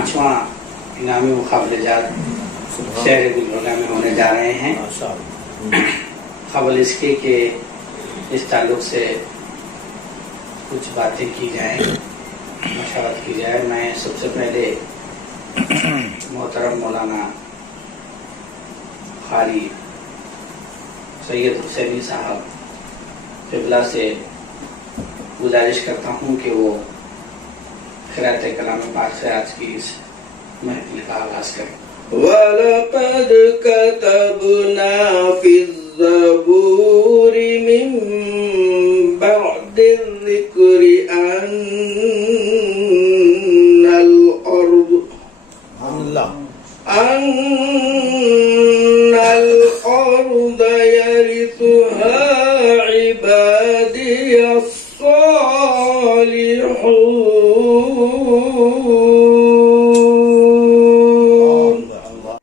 5واں انعامی مقابلے جات شہر گلبرگہ میں ہونے جا رہے ہیں. قبل اس کے کہ اس تعلق سے کچھ باتیں کی جائیں، مشاورت کی جائے، میں سب سے پہلے محترم مولانا قاری سید حسینی صاحب قبلہ سے گزارش کرتا ہوں کہ وہ قرأت کلام پاک سے آج کی اس محفل کا آغاز کریں. وَلَقَدْ كَتَبْنَا فِي الزَّبُورِ مِن بَعْدِ الذِّكْرِ أَنَّ الْأَرْضَ يَرِثُهَا عِبَادِيَ الصَّالِحُونَ.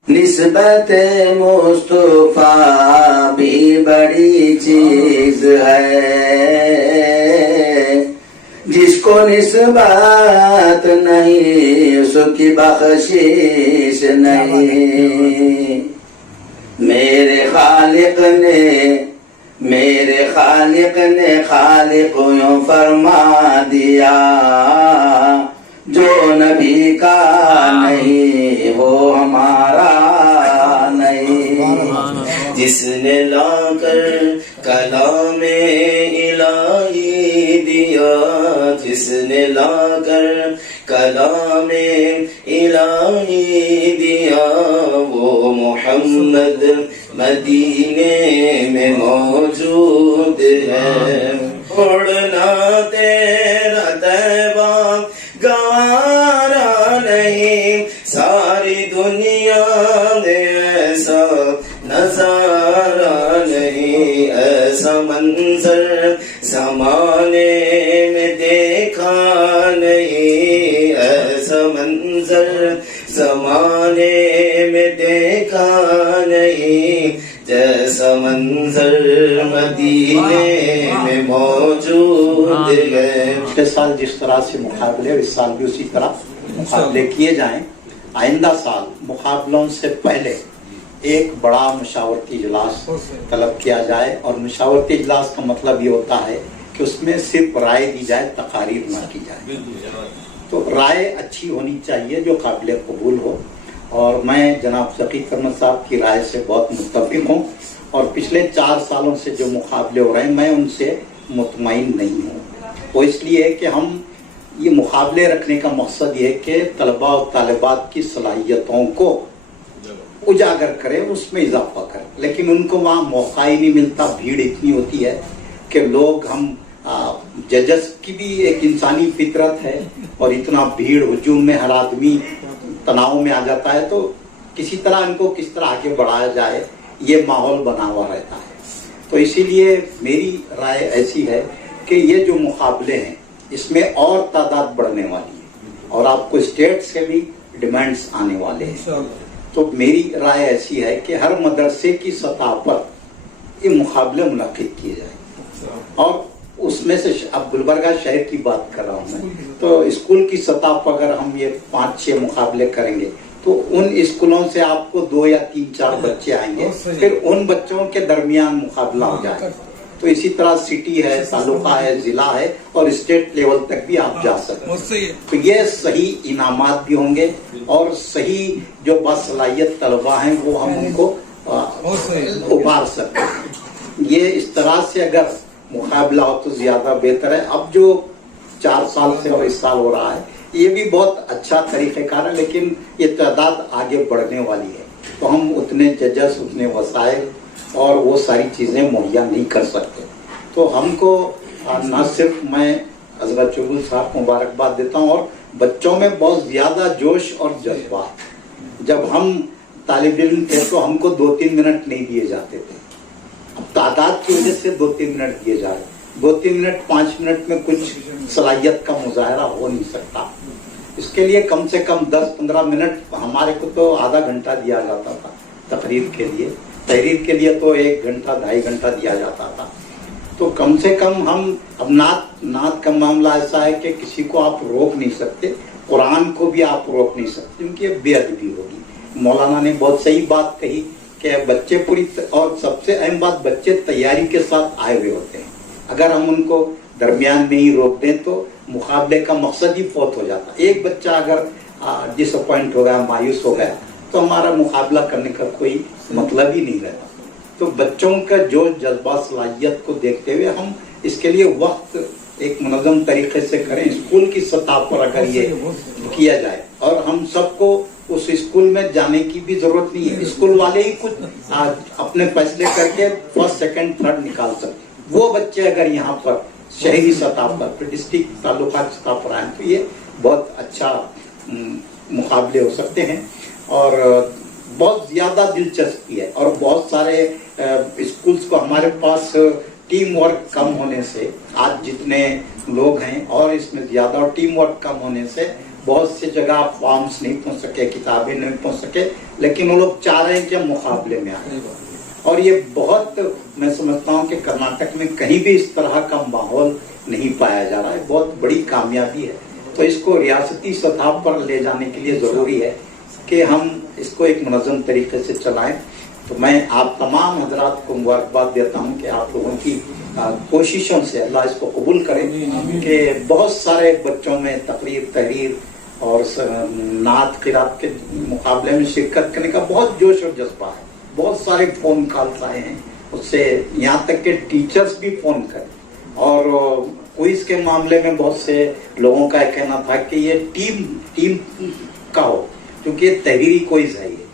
نسبت مصطفیٰ بھی بڑی چیز ہے، جس کو نسبت نہیں اس کی بخشش نہیں. میرے خالق نے خالق یوں فرما دیا، جو نبی کا نہیں وہ ہمارا نہیں. جس نے لا کر کلام الہی دیا، جس نے لا کر کلام الہی دیا، وہ محمد مدینے میں موجود ہے. اڑنا تیرا طیبہ گوارا نہیں، ساری دنیا میں ایسا نظارہ نہیں، ایسا منظر زمانے میں دیکھا نہیں، ایسا منظر زمانے میں دیکھا نہیں، جیسا منظر مدینے میں موجود ہے. پچھلے سال جس طرح سے مقابلے اور اس سال بھی اسی طرح مقابلے کیے جائیں. آئندہ سال مقابلوں سے پہلے ایک بڑا مشاورتی اجلاس طلب کیا جائے، اور مشاورتی اجلاس کا مطلب یہ ہوتا ہے کہ اس میں صرف رائے دی جائے، تقاریر نہ کی جائے. تو رائے اچھی ہونی چاہیے جو قابل قبول ہو، اور میں جناب ذکیٰ احمد صاحب کی رائے سے بہت متفق ہوں، اور پچھلے 4 سالوں سے جو مقابلے ہو رہے ہیں میں ان سے مطمئن نہیں ہوں. وہ اس لیے کہ ہم یہ مقابلے رکھنے کا مقصد یہ ہے کہ طلباء و طالبات کی صلاحیتوں کو اجاگر کرے، اس میں اضافہ کرے، لیکن ان کو وہاں موقع ہی نہیں ملتا. بھیڑ اتنی ہوتی ہے کہ لوگ ہم ججز کی بھی ایک انسانی فطرت ہے، اور اتنا بھیڑ ہجوم میں ہر آدمی تناؤ میں آ جاتا ہے، تو کسی طرح ان کو کس طرح آگے بڑھایا جائے یہ ماحول بنا ہوا رہتا ہے. تو اسی لیے میری رائے ایسی ہے کہ یہ جو مقابلے ہیں اس میں اور تعداد بڑھنے والی ہے، اور آپ کو اسٹیٹ سے بھی ڈیمانڈز آنے والے ہیں. تو میری رائے ایسی ہے کہ ہر مدرسے کی سطح پر یہ مقابلے منعقد کیے جائیں، اور اس میں سے اب گلبرگہ شہر کی بات کر رہا ہوں میں، تو اسکول کی سطح پر اگر ہم یہ 5-6 مقابلے کریں گے تو ان اسکولوں سے آپ کو 2 یا 3-4 بچے آئیں گے، پھر ان بچوں کے درمیان مقابلہ ہو جائے گا. تو اسی طرح سٹی ہے، تعلقہ ہے، ضلع ہے، اور اسٹیٹ لیول تک بھی آپ جا سکتے ہیں. تو یہ صحیح انعامات بھی ہوں گے، اور صحیح جو باصلاحیت طلباء ہیں وہ ہم ان کو ابھار سکتے ہیں. یہ اس طرح سے اگر مقابلہ ہو تو زیادہ بہتر ہے. اب جو 4 سال سے اور اس سال ہو رہا ہے یہ بھی بہت اچھا طریقہ کار ہے، لیکن یہ تعداد آگے بڑھنے والی ہے، تو ہم اتنے ججز، اتنے وسائل اور وہ ساری چیزیں مہیا نہیں کر سکتے. تو ہم کو نہ صرف میں حضرت چغل صاحب کو مبارکباد دیتا ہوں، اور بچوں میں بہت زیادہ جوش اور جذبات. جب ہم طالب علم تھے تو ہم کو 2-3 منٹ نہیں دیے جاتے تھے، اب تعداد کی وجہ سے 2-3 منٹ دیے جا رہے. 2-3 منٹ 5 منٹ میں کچھ صلاحیت کا مظاہرہ ہو نہیں سکتا. اس کے لیے کم سے کم 10-15 منٹ، ہمارے کو تو آدھا گھنٹہ دیا جاتا تھا تقریر کے لیے، تحریر کے لیے تو 1 گھنٹہ 2.5 گھنٹہ دیا جاتا تھا. تو کم سے کم ہم اب نعت کا معاملہ ایسا ہے کہ کسی کو آپ روک نہیں سکتے، कुरान को भी आप रोक नहीं सकते, क्योंकि ये बेअदबी होगी। मौलाना ने बहुत सही बात कही कि बच्चे और सबसे अहम बात, बच्चे तैयारी के साथ आए हुए होते हैं। अगर हम उनको दरमियान में ही रोक दें तो मुकाबले का मकसद ही फौत हो जाता है। एक बच्चा अगर डिसअपॉइंट हो गया, मायूस हो गया, तो हमारा मुकाबला करने का कोई मतलब ही नहीं रहता। तो बच्चों का जो जज्बा सलाहियत को देखते हुए हम इसके लिए वक्त एक मुनज़्ज़म तरीके से करें। स्कूल की सतह पर अगर ये किया जाए, और हम सबको उस स्कूल में जाने की भी जरूरत नहीं है, स्कूल वाले ही कुछ अपने फैसले करके फर्स्ट सेकंड थर्ड निकाल सकते। वो बच्चे अगर यहाँ पर शहरी सतह पर, डिस्ट्रिक्ट तालुका सतह पर आए तो ये बहुत अच्छा मुकाबले हो सकते हैं। और बहुत ज्यादा दिलचस्पी है, और बहुत सारे स्कूल्स को हमारे पास टीम वर्क कम होने से, आज जितने लोग हैं और इसमें ज्यादा, और टीम वर्क कम होने से बहुत सी जगह फॉर्म्स नहीं पहुंच सके, किताबें नहीं पहुंच सके, लेकिन वो लोग चाह रहे हैं कि मुकाबले में आए। और ये बहुत, मैं समझता हूँ कि कर्नाटक में कहीं भी इस तरह का माहौल नहीं पाया जा रहा है, बहुत बड़ी कामयाबी है। तो इसको रियासती सतह पर ले जाने के लिए जरूरी है कि हम इसको एक मुनज़्ज़म तरीके से चलाएं। तो मैं आप तमाम हजरात को मुबारकबाद देता हूं कि आप लोगों की कोशिशों से अल्लाह इसको कबूल करे कि बहुत सारे बच्चों में तकरीर, तहरीर और नात क़िरात के मुकाबले में शिरकत करने का बहुत जोश और जज्बा है। बहुत सारे फोन कॉल्स आए हैं, उससे यहाँ तक के टीचर्स भी फोन करें। और क्विज के मामले में बहुत से लोगों का कहना था कि ये टीम का हो, क्योंकि ये तहरीरी क्विज है, ये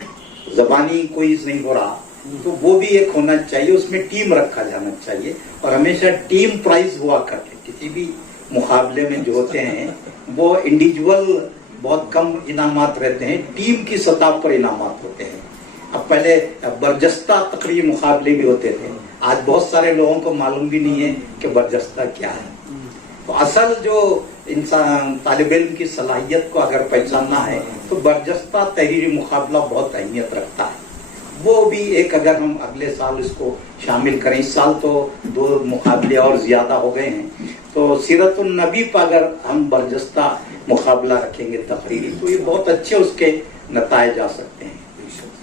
ज़बानी क्विज नहीं हो रहा, तो वो भी एक होना चाहिए, उसमें टीम रखा जाना चाहिए। और हमेशा टीम प्राइज हुआ करके, किसी भी मुकाबले में जो होते हैं वो इंडिविजुअल बहुत कम इनामात रहते हैं, टीम की सतह पर इनामात होते हैं। अब पहले बरजस्ता तकरीर मुकाबले भी होते थे, आज बहुत सारे लोगों को मालूम भी नहीं है कि बरजस्ता क्या है। तो असल जो इंसान तालिब इल्म की सलाहियत को अगर पहचानना है तो बरजस्ता तहरीरी मुकाबला बहुत अहमियत रखता है। वो भी एक, अगर हम अगले साल इसको शामिल करें, इस साल तो 2 मुकाबले और ज्यादा हो गए हैं, तो सीरतुन नबी पर अगर हम बरजस्ता मुकाबला रखेंगे तकरीरी, तो ये बहुत अच्छे उसके नताए जा सकते हैं।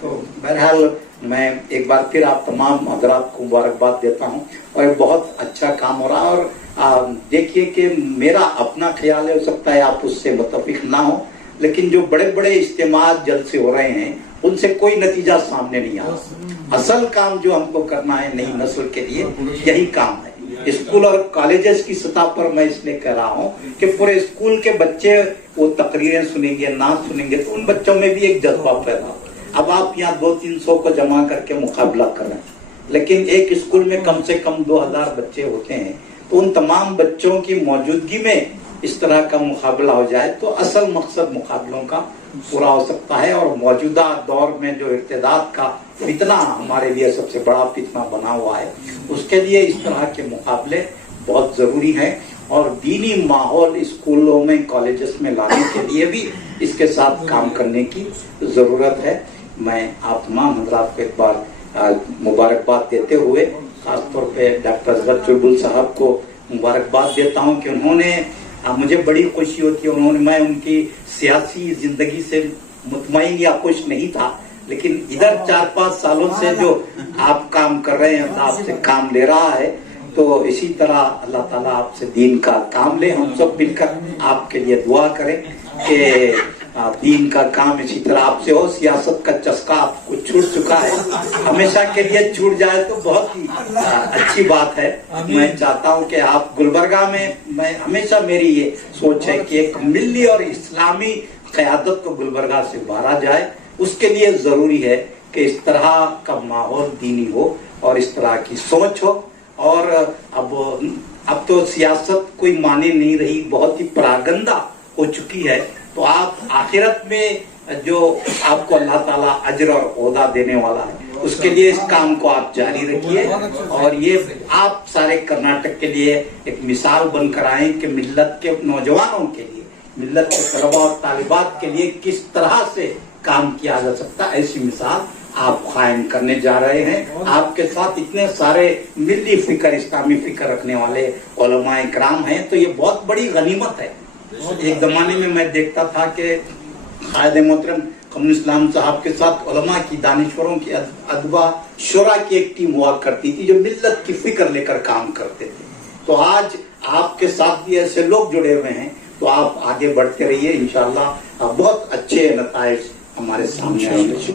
तो बहरहाल मैं एक बार फिर आप तमाम हजरात को मुबारकबाद देता हूँ, और बहुत अच्छा काम हो रहा है। और देखिए कि मेरा अपना ख्याल है, हो सकता है आप उससे मुत्तफिक ना हो, लेकिन जो बड़े बड़े इज्तिमात जलसे हो रहे हैं उनसे कोई नतीजा सामने नहीं आ रहा। असल काम जो हमको करना है नई नस्ल के लिए, यही काम है। स्कूल और कॉलेजेस की सतह पर मैं इसलिए कह रहा हूँ कि पूरे स्कूल के बच्चे वो तकरीरें सुनेंगे, नाच सुनेंगे, तो उन बच्चों में भी एक जज्बा पैदा हो। अब आप यहाँ 200-300 को जमा करके मुकाबला कर रहे हैं, लेकिन एक स्कूल में कम से कम 2000 बच्चे होते हैं, तो उन तमाम बच्चों की मौजूदगी में इस तरह का मुकाबला हो जाए तो असल मकसद मुकाबलों का पूरा हो सकता है। और मौजूदा दौर में जो इर्तिदाद का फितना हमारे लिए सबसे बड़ा फितना बना हुआ है, उसके लिए इस तरह के मुकाबले बहुत जरूरी है। और दीनी माहौल स्कूलों में, कॉलेजेस में लाने के लिए भी इसके साथ काम करने की जरूरत है। मैं आप तमाम हजरात को एक बार मुबारकबाद देते हुए खासतौर पे डॉक्टर असगर चुलबुल साहब को मुबारकबाद देता हूँ कि उन्होंने, मुझे बड़ी खुशी होती है, मैं उनकी सियासी जिंदगी से मुतमईन या खुश नहीं था, लेकिन इधर 4-5 सालों से जो आप काम कर रहे हैं, आपसे काम ले रहा है, तो इसी तरह अल्लाह ताला आपसे दीन का काम ले। हम सब मिलकर आपके लिए दुआ करें कि दीन का काम इसी तरह आपसे हो। सियासत का चस्का आपको छूट चुका है, हमेशा के लिए छूट जाए तो बहुत ही अच्छी बात है। मैं चाहता हूं कि आप गुलबर्गा में, मैं हमेशा मेरी ये सोच है कि एक मिल्ली और इस्लामी क़यादत को गुलबर्गा से उभारा जाए। उसके लिए जरूरी है कि इस तरह का माहौल दीनी हो और इस तरह की सोच हो। और अब तो सियासत कोई माने नहीं रही, बहुत ही परागंदा हो चुकी है। तो आप आखिरत में जो आपको अल्लाह ताला अजर और ओहदा देने वाला है, उसके लिए इस काम को आप जारी रखिए। और ये आप सारे कर्नाटक के लिए एक मिसाल बनकर आए कि मिल्लत के नौजवानों के लिए, मिल्लत के तलबा और तालिबात के लिए किस तरह से काम किया जा सकता है, ऐसी मिसाल आप कायम करने जा रहे हैं। आपके साथ इतने सारे मिल्ली फिक्र, इस्लामी फिक्र रखने वाले उलमा इकराम हैं, तो ये बहुत बड़ी गनीमत है ایک زمانے میں میں دیکھتا تھا کہ قائد محترم قمر اسلام صاحب کے ساتھ علماء کی، دانشوروں کی، ادبا شورا کی ایک ٹیم ہوا کرتی تھی جو ملت کی فکر لے کر کام کرتے تھے. تو آج آپ کے ساتھ بھی ایسے لوگ جڑے ہوئے ہیں، تو آپ آگے بڑھتے رہیے، انشاءاللہ بہت اچھے نتائج ہمارے سامنے آئیں گے.